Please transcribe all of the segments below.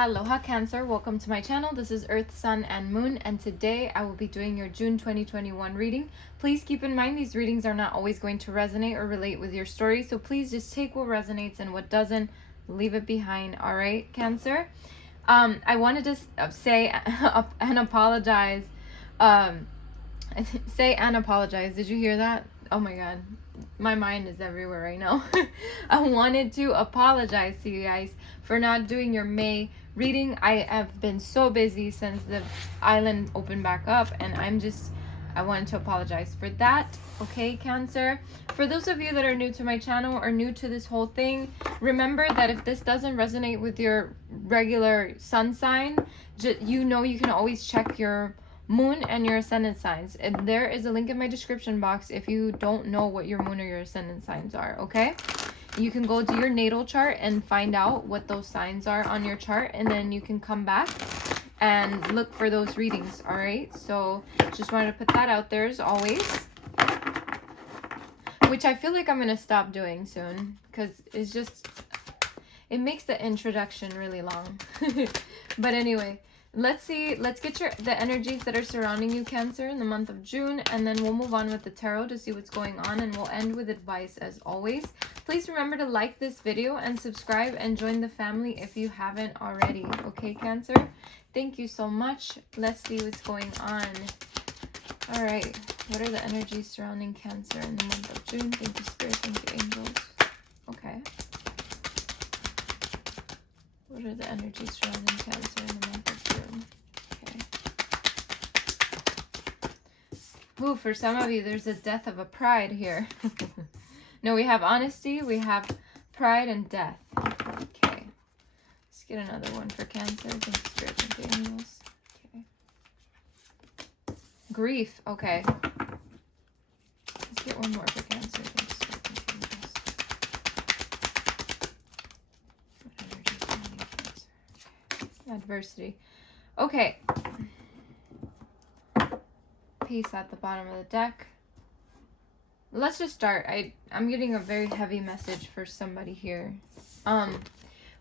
Aloha Cancer, welcome to my channel. This is Earth, Sun, and Moon, and today I will be doing your June 2021 reading. Please keep in mind these readings are not always going to resonate or relate with your story, so please just take what resonates and what doesn't, leave it behind, alright, Cancer? I wanted to say and apologize. Say and apologize. Did you hear that? Oh my god. My mind is everywhere right now. I wanted to apologize to you guys for not doing your May reading. I have been so busy since the island opened back up, and I wanted to apologize for that. Okay, Cancer? For those of you that are new to my channel or new to this whole thing, remember that if this doesn't resonate with your regular sun sign, you can always check your moon and your ascendant signs, and there is a link in my description box if you don't know what your moon or your ascendant signs are. Okay, you can go to your natal chart and find out what those signs are on your chart, and then you can come back and look for those readings. All right, so just wanted to put that out there as always, which I feel like I'm gonna stop doing soon because it makes the introduction really long. But anyway, let's get the energies that are surrounding you, Cancer, in the month of June, and then we'll move on with the tarot to see what's going on, and we'll end with advice as always. Please remember to like this video and subscribe and join the family if you haven't already. Okay, Cancer? Thank you so much. Let's see what's going on. All right, what are the energies surrounding Cancer in the month of June? Thank you, Spirit. Thank you, angels. Okay. What are the energies surrounding Cancer in the month of June? Okay. Ooh, for some of you, there's a death of a pride here. No, we have honesty, we have pride, and death. Okay. Let's get another one for Cancer. Thank you, Spirit. Thank you, angels. Okay. Grief. Okay. Let's get one more for Cancer. Thank you, Spirit. Thank you, angels. Adversity. Okay. Peace at the bottom of the deck. Let's just start. I'm getting a very heavy message for somebody here.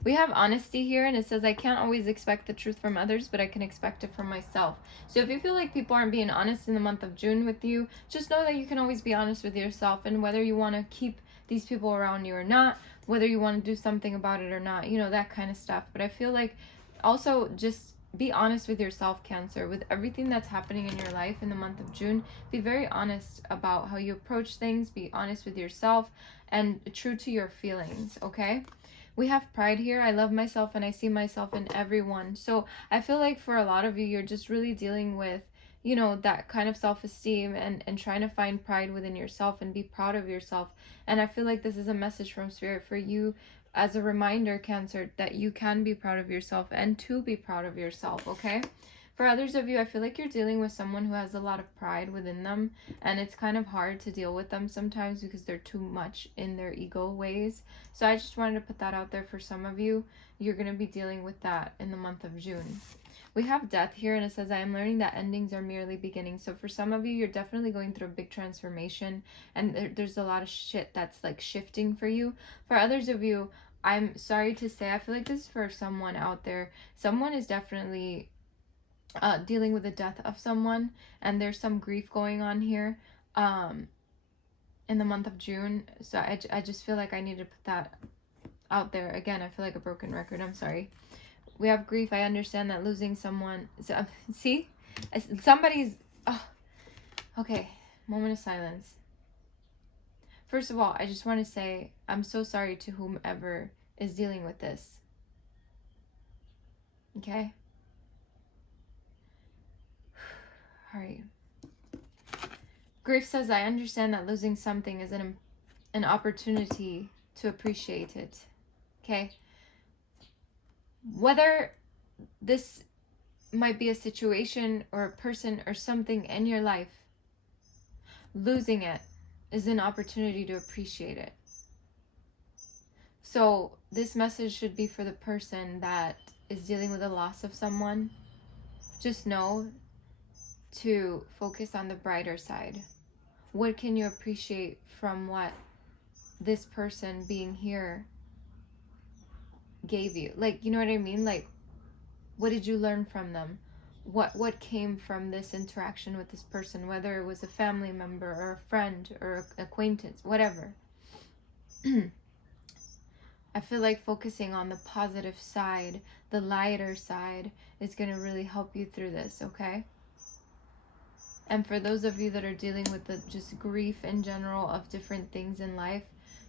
We have honesty here, and it says, I can't always expect the truth from others, but I can expect it from myself. So if you feel like people aren't being honest in the month of June with you, just know that you can always be honest with yourself, and whether you want to keep these people around you or not, whether you want to do something about it or not, you know, that kind of stuff. But I feel like also just be honest with yourself, Cancer, with everything that's happening in your life in the month of June. Be very honest about how you approach things. Be honest with yourself and true to your feelings, okay? We have pride here. I love myself and I see myself in everyone. So I feel like for a lot of you, you're just really dealing with, you know, that kind of self-esteem and trying to find pride within yourself and be proud of yourself. And I feel like this is a message from Spirit for you as a reminder, Cancer, that you can be proud of yourself and to be proud of yourself, okay? For others of you, I feel like you're dealing with someone who has a lot of pride within them, and it's kind of hard to deal with them sometimes because they're too much in their ego ways. So I just wanted to put that out there for some of you. You're going to be dealing with that in the month of June. We have death here, and it says, I am learning that endings are merely beginnings. So for some of you, you're definitely going through a big transformation, and there's a lot of shit that's like shifting for you. For others of you, I'm sorry to say, I feel like this is for someone out there. Someone is definitely dealing with the death of someone, and there's some grief going on here in the month of June. So I just feel like I need to put that out there. Again, I feel like a broken record. I'm sorry. We have grief. I understand that losing someone. So, see? Somebody's... Oh, okay. Moment of silence. First of all, I just want to say I'm so sorry to whomever is dealing with this. Okay? All right. Grief says, I understand that losing something is an opportunity to appreciate it. Okay? Whether this might be a situation or a person or something in your life, losing it is an opportunity to appreciate it. So this message should be for the person that is dealing with the loss of someone. Just know to focus on the brighter side. What can you appreciate from what this person being here gave you? Like, you know what I mean? Like, What did you learn from them? What came from this interaction with this person, whether it was a family member or a friend or acquaintance, whatever. I feel like focusing on the positive side, the lighter side, is going to really help you through this, okay? And for those of you that are dealing with the just grief in general of different things in life,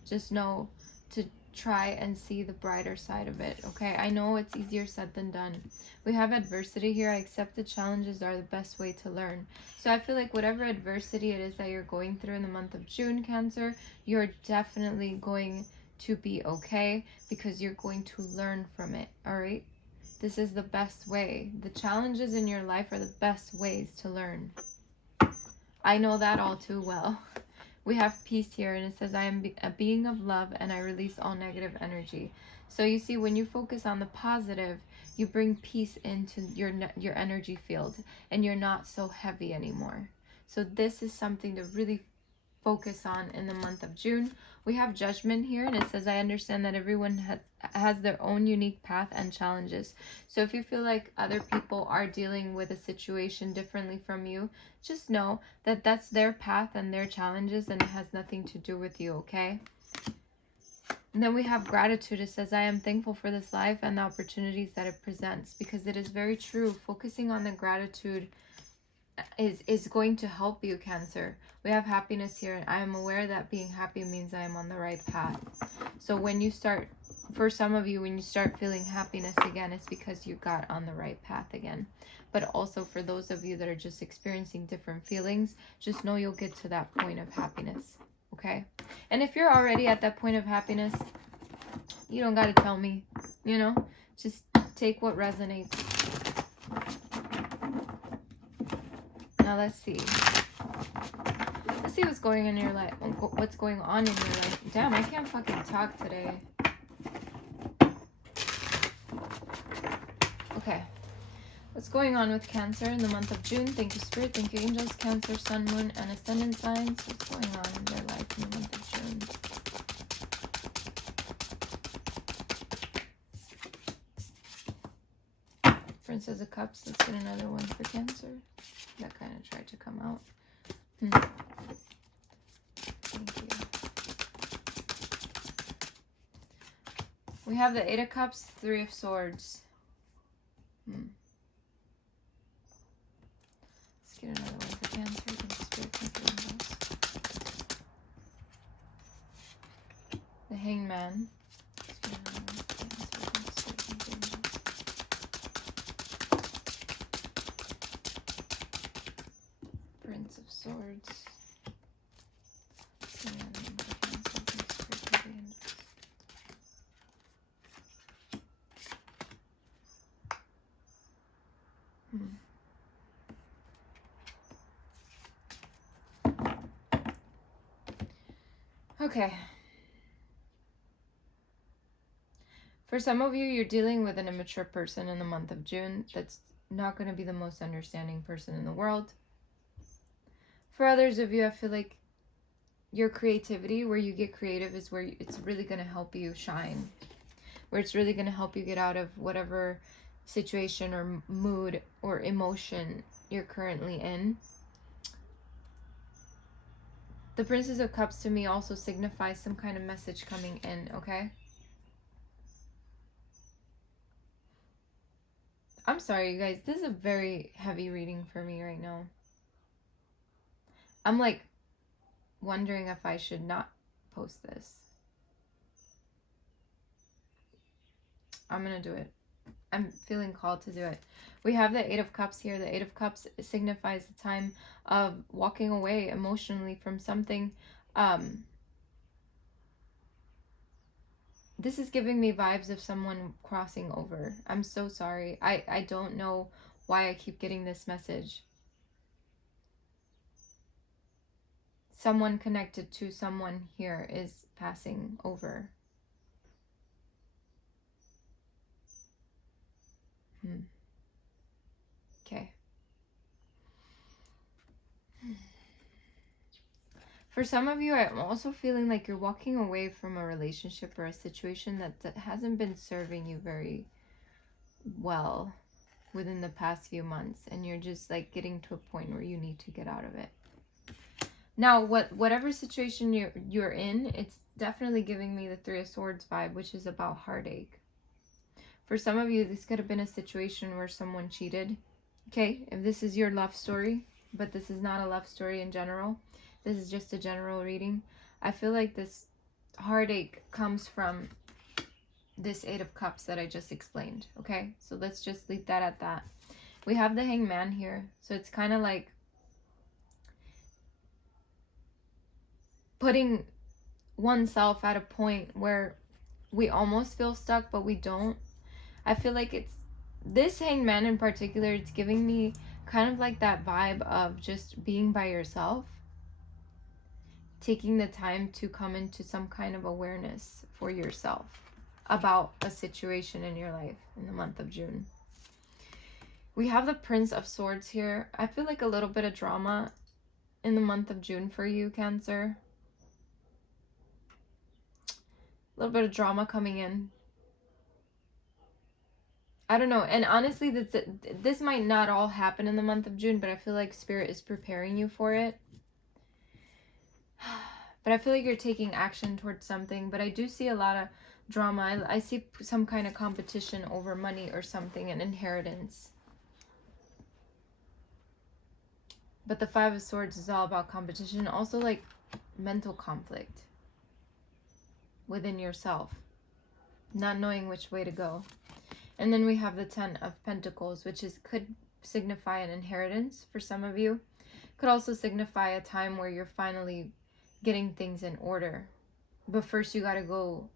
just know to try and see the brighter side of it, okay? I know it's easier said than done. We have adversity here. I accept the challenges are the best way to learn. So I feel like whatever adversity it is that you're going through in the month of June, Cancer, you're definitely going to be okay because you're going to learn from it, all right? This is the best way. The challenges in your life are the best ways to learn. I know that all too well. We have peace here, and it says, I am a being of love, and I release all negative energy. So you see, when you focus on the positive, you bring peace into your energy field, and you're not so heavy anymore. So this is something to really focus on in the month of June. We have judgment here, and it says, I understand that everyone has their own unique path and challenges. So if you feel like other people are dealing with a situation differently from you, just know that that's their path and their challenges, and it has nothing to do with you, okay? And then we have gratitude. It says, I am thankful for this life and the opportunities that it presents, because it is very true. Focusing on the gratitude is going to help you, Cancer. We have happiness here, and I am aware that being happy means I am on the right path. So when you start, for some of you, when you start feeling happiness again, it's because you got on the right path again. But also for those of you that are just experiencing different feelings, just know you'll get to that point of happiness, okay? And if you're already at that point of happiness, you don't got to tell me, you know? Just take what resonates. Now let's see. Let's see what's going on in your life. What's going on in your life? Damn, I can't fucking talk today. Okay. What's going on with Cancer in the month of June? Thank you, Spirit. Thank you, Angels. Cancer, Sun, Moon, and Ascendant signs. What's going on in their life in the month of June? Princess of Cups. Let's get another one for Cancer. That kind of tried to come out. Thank you. We have the Eight of Cups, Three of Swords. Let's get another one for Cancer. Thank you, Spirit. Thank you, Angels. The Hangman. Let's get another one for Cancer. Thank you, Spirit. Thank you, Angels. Prince of Swords. Okay. For some of you, you're dealing with an immature person in the month of June that's not going to be the most understanding person in the world. For others of you, I feel like your creativity, where you get creative, is where it's really going to help you shine. Where it's really going to help you get out of whatever situation or mood or emotion you're currently in. The Princess of Cups to me also signifies some kind of message coming in, okay? I'm sorry, you guys. This is a very heavy reading for me right now. I'm like wondering if I should not post this. I'm going to do it. I'm feeling called to do it. We have the Eight of Cups here. The Eight of Cups signifies the time of walking away emotionally from something. This is giving me vibes of someone crossing over. I'm so sorry. I don't know why I keep getting this message. Someone connected to someone here is passing over. Okay. For some of you, I'm also feeling like you're walking away from a relationship or a situation that hasn't been serving you very well. within the past few months, and you're just like getting to a point where you need to get out of it. Now, whatever situation you're in, it's definitely giving me the Three of Swords vibe, which is about heartache. For some of you, this could have been a situation where someone cheated. Okay, if this is your love story, but this is not a love story in general, this is just a general reading. I feel like this heartache comes from this Eight of Cups that I just explained. Okay, so let's just leave that at that. We have the Hangman here, so it's kind of like putting oneself at a point where we almost feel stuck, but we don't. I feel like it's this Hangman in particular, it's giving me kind of like that vibe of just being by yourself, taking the time to come into some kind of awareness for yourself about a situation in your life in the month of June. We have the Prince of Swords here. I feel like a little bit of drama in the month of June for you, Cancer. A little bit of drama coming in. I don't know. And honestly, this might not all happen in the month of June, but I feel like Spirit is preparing you for it. But I feel like you're taking action towards something. But I do see a lot of drama. I see some kind of competition over money or something, an inheritance. But the Five of Swords is all about competition. Also like mental conflict within yourself. Not knowing which way to go. And then we have the Ten of Pentacles, which could signify an inheritance for some of you. Could also signify a time where you're finally getting things in order. But first you gotta go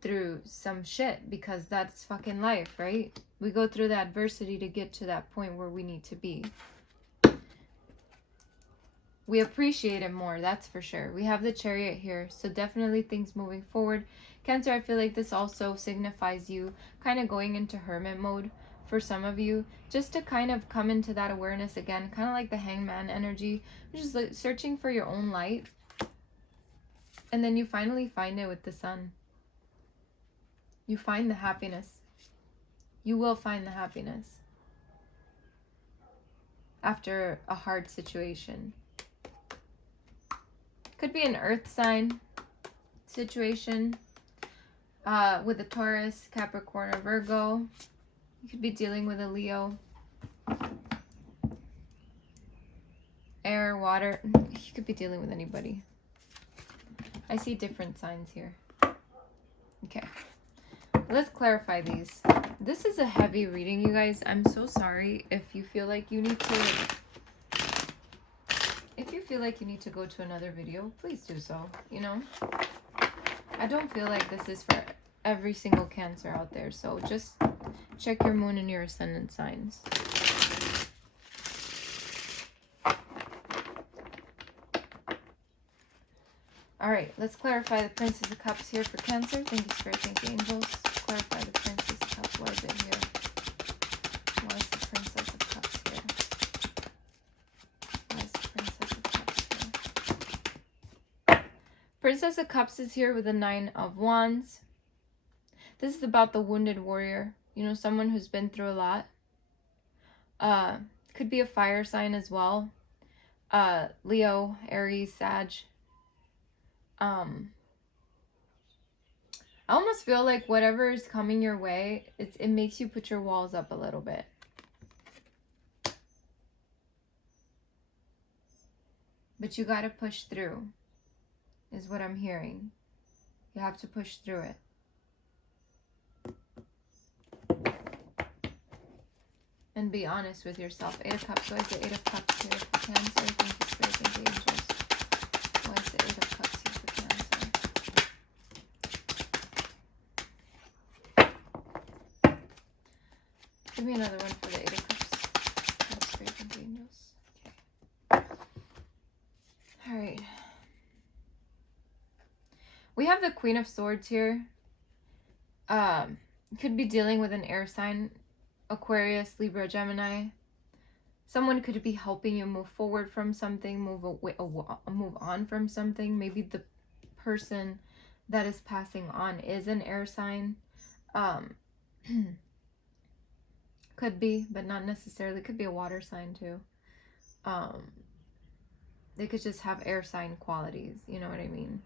through some shit, because that's fucking life, right? We go through the adversity to get to that point where we need to be. We appreciate it more, that's for sure. We have the Chariot here, so definitely things moving forward. Cancer, I feel like this also signifies you kind of going into hermit mode for some of you, just to kind of come into that awareness again, kind of like the Hangman energy, just like searching for your own light. And then you finally find it with the Sun. You find the happiness. You will find the happiness after a hard situation. Could be an earth sign situation with a Taurus, Capricorn, or Virgo. You could be dealing with a Leo. Air, water. You could be dealing with anybody. I see different signs here. Okay. Let's clarify these. This is a heavy reading, you guys. I'm so sorry if you feel like you need to... If you feel like you need to go to another video, please do so, you know? I don't feel like this is for every single Cancer out there, so just check your moon and your ascendant signs. Alright, let's clarify the Princess of Cups here for Cancer. Thank you, Spirit. Thank you, Angels. Clarify the Princess of Cups. What is it here? What is the Princess of Cups here? What is the Princess of Cups here? Princess of Cups is here with the Nine of Wands. This is about the wounded warrior. You know, someone who's been through a lot. Could be a fire sign as well. Leo, Aries, Sag. I almost feel like whatever is coming your way, it makes you put your walls up a little bit. But you got to push through, is what I'm hearing. You have to push through it. And be honest with yourself. Eight of Cups. Why is the Eight of Cups here for Cancer? Thank you, Spirit. Thank you, Angels. Why is the Eight of Cups here for Cancer? Give me another one for the Eight of Cups. Thank you, Spirit. Thank you, Angels. Okay. Alright. We have the Queen of Swords here. Could be dealing with an air sign. Aquarius, Libra, Gemini. Someone could be helping you move forward from something, move on from something. Maybe the person that is passing on is an air sign. Could Could be, but not necessarily. Could be a water sign too. They could just have air sign qualities. You know what I mean?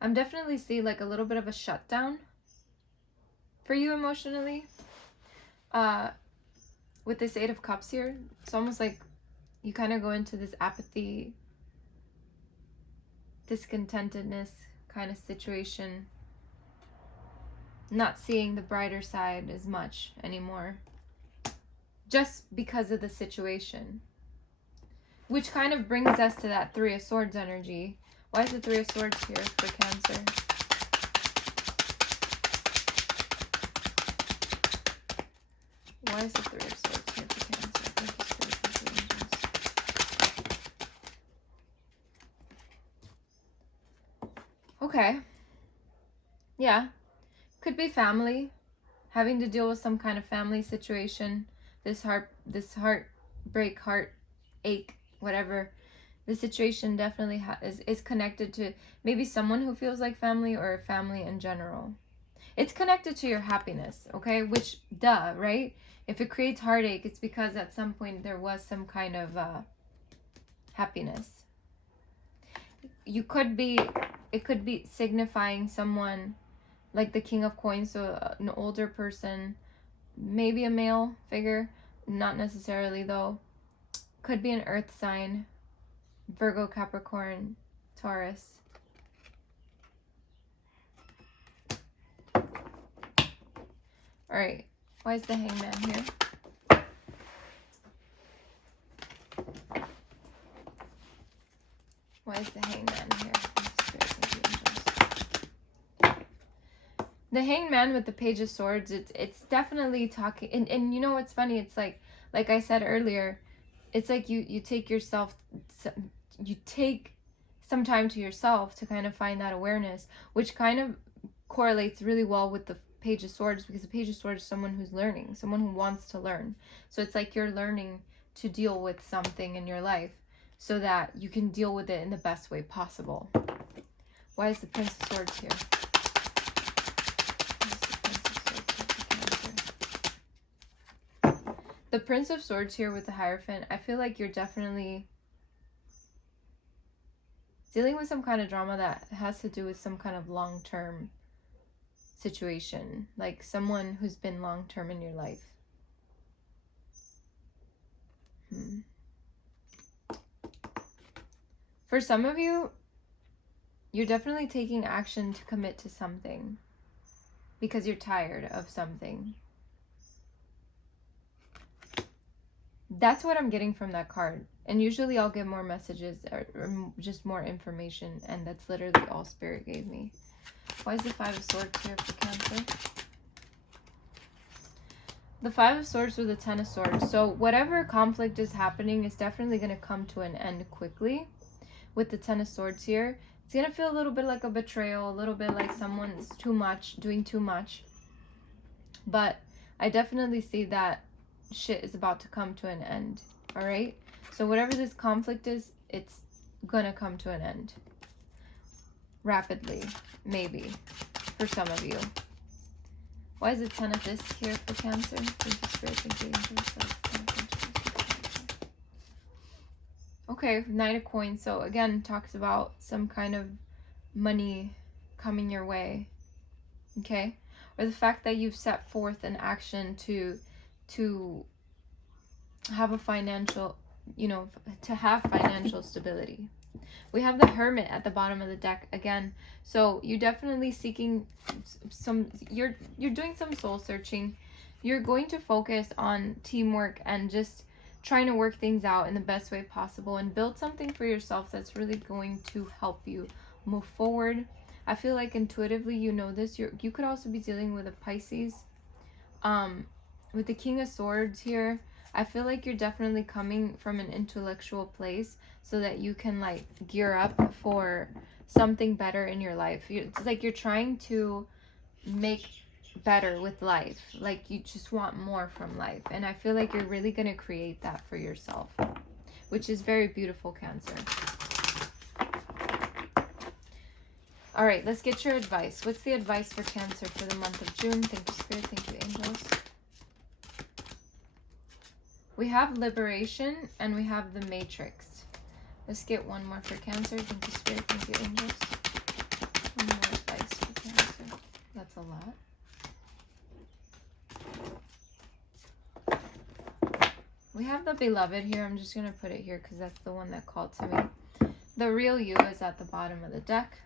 I'm definitely seeing like a little bit of a shutdown for you emotionally. With this Eight of Cups here, it's almost like you kind of go into this apathy, discontentedness kind of situation. Not seeing the brighter side as much anymore. Just because of the situation. Which kind of brings us to that Three of Swords energy. Why is the Three of Swords here for Cancer? Why is the Three of Swords here for Cancer? Thank you, Spirit, thank you, angels. Okay. Yeah. Could be family. Having to deal with some kind of family situation. This heartbreak, heartache, whatever. The situation definitely is connected to maybe someone who feels like family or family in general. It's connected to your happiness, okay? Which, duh, right? If it creates heartache, it's because at some point there was some kind of happiness. It could be signifying someone like the King of Coins, so an older person, maybe a male figure, not necessarily though. Could be an earth sign, Virgo, Capricorn, Taurus. All right, why is the Hangman here? Why is the Hangman here? The Hangman with the Page of Swords, it's definitely talking, and you know what's funny? It's like I said earlier, it's like you take some time to yourself to kind of find that awareness, which kind of correlates really well with the Page of Swords, because the Page of Swords is someone who's learning, someone who wants to learn. So it's like you're learning to deal with something in your life so that you can deal with it in the best way possible. Why is the Prince of Swords here? The Prince of Swords here with the Hierophant, I feel like you're definitely dealing with some kind of drama that has to do with some kind of long-term situation, like someone who's been long-term in your life. For some of you, you're definitely taking action to commit to something because you're tired of something. That's what I'm getting from that card. And usually I'll get more messages or just more information, and that's literally all Spirit gave me. Why is the Five of Swords here for Cancer? The Five of Swords with the Ten of Swords. So whatever conflict is happening is definitely going to come to an end quickly. With the Ten of Swords here, it's going to feel a little bit like a betrayal, a little bit like someone's doing too much. But I definitely see that shit is about to come to an end. All right? So whatever this conflict is, it's going to come to an end. Rapidly, maybe, for some of you. Why is it 10 of this here for Cancer? Thank you, Spirit. Thank you, angels. Okay, Knight of Coins. So again, talks about some kind of money coming your way. Okay? Or the fact that you've set forth an action to have a financial, to have financial stability. We have the Hermit at the bottom of the deck again. So you're definitely seeking you're doing some soul searching. You're going to focus on teamwork and just trying to work things out in the best way possible and build something for yourself that's really going to help you move forward. I feel like intuitively you know this. You could also be dealing with a Pisces. With the King of Swords here, I feel like you're definitely coming from an intellectual place so that you can like gear up for something better in your life. It's like you're trying to make better with life. Like you just want more from life. And I feel like you're really going to create that for yourself, which is very beautiful, Cancer. All right, let's get your advice. What's the advice for Cancer for the month of June? Thank you, Spirit. Thank you, angels. We have Liberation and we have the Matrix. Let's get one more for Cancer. Thank you, Spirit. Thank you, angels. One more advice for Cancer. That's a lot. We have the Beloved here. I'm just going to put it here because that's the one that called to me. The real you is at the bottom of the deck.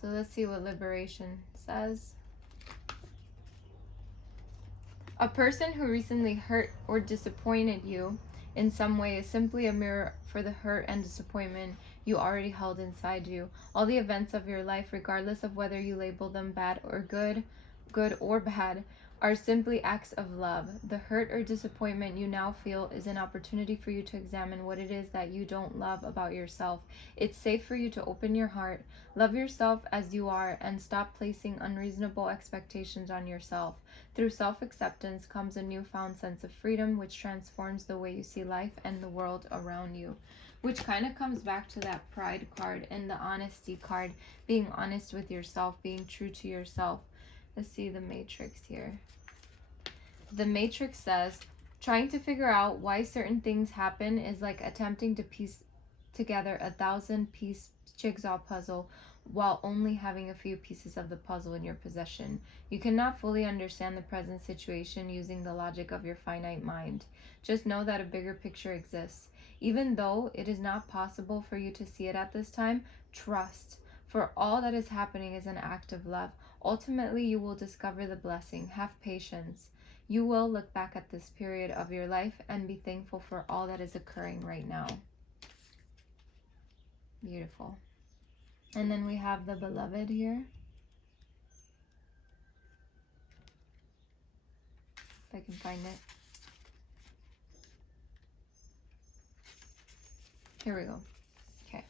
So let's see what Liberation says. A person who recently hurt or disappointed you in some way is simply a mirror for the hurt and disappointment you already held inside you. All the events of your life, regardless of whether you label them bad or good or bad, are simply acts of love. The hurt or disappointment you now feel is an opportunity for you to examine what it is that you don't love about yourself. It's safe for you to open your heart, love yourself as you are, and stop placing unreasonable expectations on yourself. Through self-acceptance comes a newfound sense of freedom, which transforms the way you see life and the world around you. Which kind of comes back to that pride card and the honesty card, being honest with yourself, being true to yourself. Let's see the Matrix here. The Matrix says, trying to figure out why certain things happen is like attempting to piece together 1,000-piece jigsaw puzzle while only having a few pieces of the puzzle in your possession. You cannot fully understand the present situation using the logic of your finite mind. Just know that a bigger picture exists. Even though it is not possible for you to see it at this time, trust. For all that is happening is an act of love. Ultimately, you will discover the blessing. Have patience. You will look back at this period of your life and be thankful for all that is occurring right now. Beautiful. And then we have the Beloved here. If I can find it. Here we go. Okay. It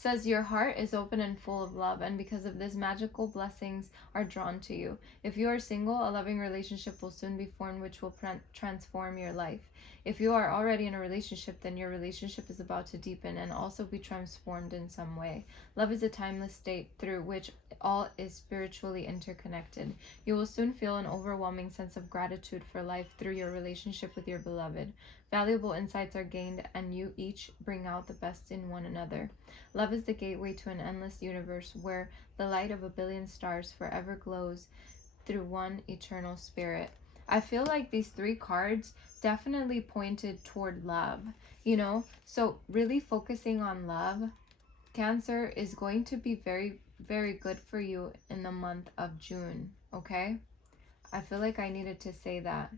says your heart is open and full of love, and because of this, magical blessings are drawn to you. If you are single, a loving relationship will soon be formed which will transform your life. If you are already in a relationship, then your relationship is about to deepen and also be transformed in some way. Love is a timeless state through which all is spiritually interconnected. You will soon feel an overwhelming sense of gratitude for life through your relationship with your beloved. Valuable insights are gained and you each bring out the best in one another. Love is the gateway to an endless universe where the light of a billion stars forever glows through one eternal spirit. I feel like these three cards definitely pointed toward love, you know? So really focusing on love, Cancer, is going to be very, very good for you in the month of June, okay? I feel like I needed to say that.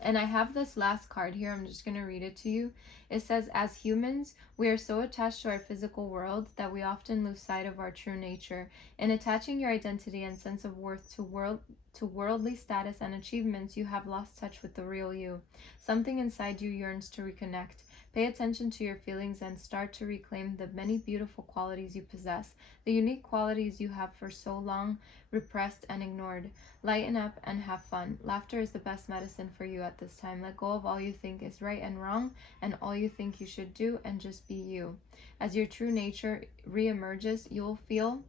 And I have this last card here. I'm just going to read it to you. It says, as humans, we are so attached to our physical world that we often lose sight of our true nature. In attaching your identity and sense of worth to worldly status and achievements, you have lost touch with the real you. Something inside you yearns to reconnect. Pay attention to your feelings and start to reclaim the many beautiful qualities you possess, the unique qualities you have for so long repressed and ignored. Lighten up and have fun. Laughter is the best medicine for you at this time. Let go of all you think is right and wrong and all you think you should do, and just be you. As your true nature reemerges, you'll feel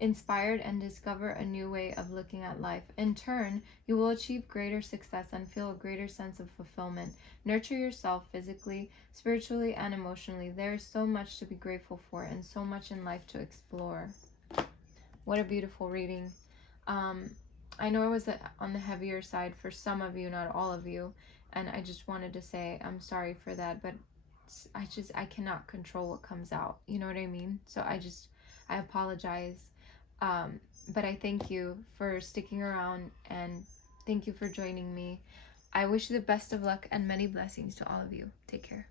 inspired and discover a new way of looking at life. In turn, you will achieve greater success and feel a greater sense of fulfillment. Nurture yourself physically, spiritually, and emotionally. There is so much to be grateful for and so much in life to explore. What a beautiful reading. I know it was on the heavier side for some of you, not all of you, and I just wanted to say I'm sorry for that, but I cannot control what comes out. You know what I mean? So I apologize. But I thank you for sticking around and thank you for joining me. I wish you the best of luck and many blessings to all of you. Take care.